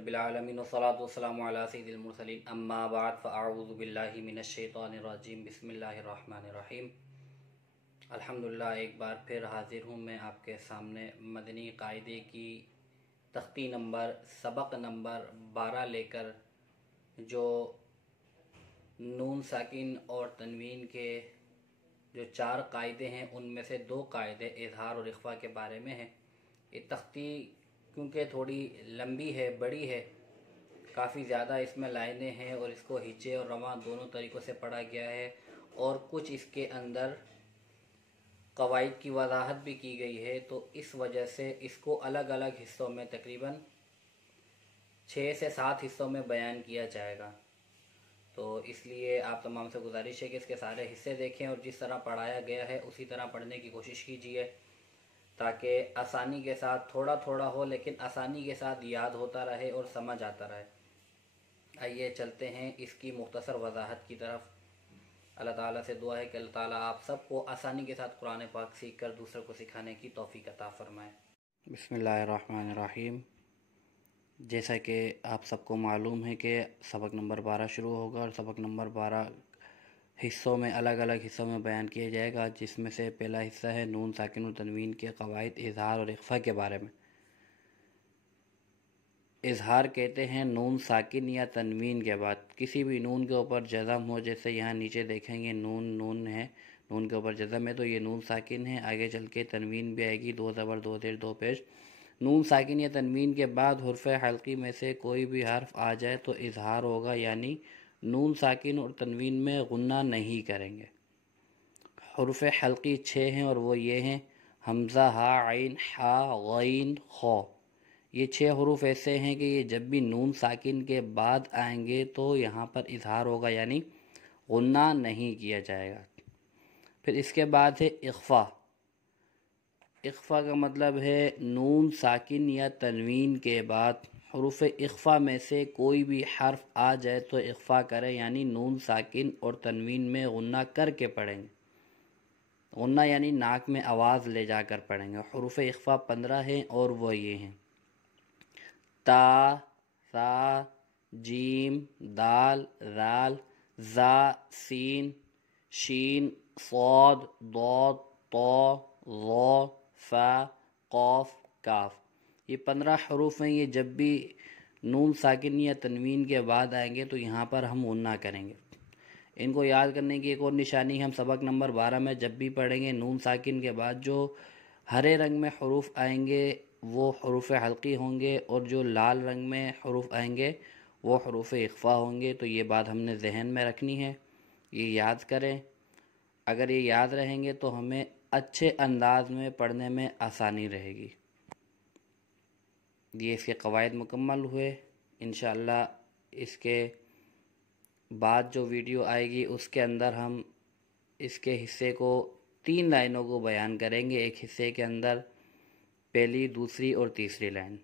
रब्बिल आलमीन वस्सलातु वस्सलामु अला सय्यिदिल मुरसलीन अम्मा बाद फ़अऊज़ु बिल्लाहि मिनश शैतानिर रजीम बिस्मिल्लाहिर रहमानिर रहीम। अल्हम्दुलिल्लाह, एक बार फिर हाज़िर हूँ मैं आपके सामने मदनी कायदे की तख्ती नंबर सबक नंबर 12 लेकर, जो नून साकिन और तनवीन के जो 4 कायदे हैं उनमें से 2 कायदे इज़हार और इख्फ़ा के बारे में हैं। ये तख्ती क्योंकि थोड़ी लंबी है, बड़ी है, काफ़ी ज़्यादा इसमें लाइनें हैं और इसको हिचे और रवां दोनों तरीक़ों से पढ़ा गया है और कुछ इसके अंदर क़वाइद की वज़ाहत भी की गई है। तो इस वजह से इसको अलग अलग हिस्सों में तकरीबन 6 से 7 हिस्सों में बयान किया जाएगा। तो इसलिए आप तमाम से गुजारिश है कि इसके सारे हिस्से देखें और जिस तरह पढ़ाया गया है उसी तरह पढ़ने की कोशिश कीजिए, ताकि आसानी के साथ थोड़ा थोड़ा हो लेकिन आसानी के साथ याद होता रहे और समझ आता रहे। आइए चलते हैं इसकी मुख्तसर वजाहत की तरफ। अल्लाह ताला से दुआ है कि अल्लाह ताला आप सबको आसानी के साथ कुरान पाक सीख कर दूसरों को सिखाने की तौफीक अता फरमाए। बिस्मिल्लाहिर्रहमानिर्रहीम। जैसा कि आप सबको मालूम है कि सबक नंबर 12 शुरू होगा और सबक नंबर 12 हिस्सों में अलग अलग हिस्सों में बयान किया जाएगा, जिसमें से पहला हिस्सा है नून साकिन और तनवीन के क़वाइद इज़हार और इख्फ़ा के बारे में। इज़हार कहते हैं नून साकिन या तनवीन के बाद किसी भी नून के ऊपर जज़म हो। जैसे यहाँ नीचे देखेंगे नून है, नून के ऊपर जज़म है तो ये नून साकिन है। आगे चल के तनवीन भी आएगी, 2 ज़बर 2 ज़ेर 2 पेश। नून साकिन या तनवीन के बाद हुर्फ़ हल्की में से कोई भी हर्फ आ जाए तो इज़हार होगा, यानी नून साकिन और तनवीन में गुन्ना नहीं करेंगे। हुर्फ़ हल्की 6 हैं और वो ये हैं हमज़ा, हा, आइन, हा, गैन, खौ। ये 6 हुरूफ ऐसे हैं कि ये जब भी नून साकिन के बाद आएंगे तो यहाँ पर इज़हार होगा, यानी गुन्ना नहीं किया जाएगा। फिर इसके बाद है इख्फ़ा। इख्फ़ा का मतलब है नून साकिन या तनवीन के बाद हुरूफ इख्फ़ा में से कोई भी हर्फ आ जाए तो इख्फ़ा करें, यानी नून साकिन और तनवीन में गुन्ना करके पढ़ेंगे। गुन्ना यानी नाक में आवाज़ ले जाकर पढ़ेंगे। हुरूफ इख्फ़ा 15 हैं और वो ये हैं ता, सा, जीम, दाल, राल, जा, सीन, शीन, सौद, दौद, तो, ज़ो, फ़ा, क़ाफ, काफ। ये 15 हरूफ हैं। ये जब भी नून साकिन या तनवीन के बाद आएंगे तो यहाँ पर हम गुन्ना करेंगे। इनको याद करने की एक और निशानी, हम सबक नंबर 12 में जब भी पढ़ेंगे नून साकिन के बाद जो हरे रंग में हरूफ आएंगे वो हरूफ हल्की होंगे और जो लाल रंग में हरूफ आएंगे वो हरूफ इख्फ़ा होंगे। तो ये बात हमने जहन में रखनी है, ये याद करें। अगर ये याद रहेंगे तो हमें अच्छे अंदाज में पढ़ने में आसानी रहेगी। ये इसके क़वाइद मुकम्मल हुए। इंशाअल्लाह इसके बाद जो वीडियो आएगी उसके अंदर हम इसके हिस्से को 3 लाइनों को बयान करेंगे। एक हिस्से के अंदर पहली, दूसरी और तीसरी लाइन।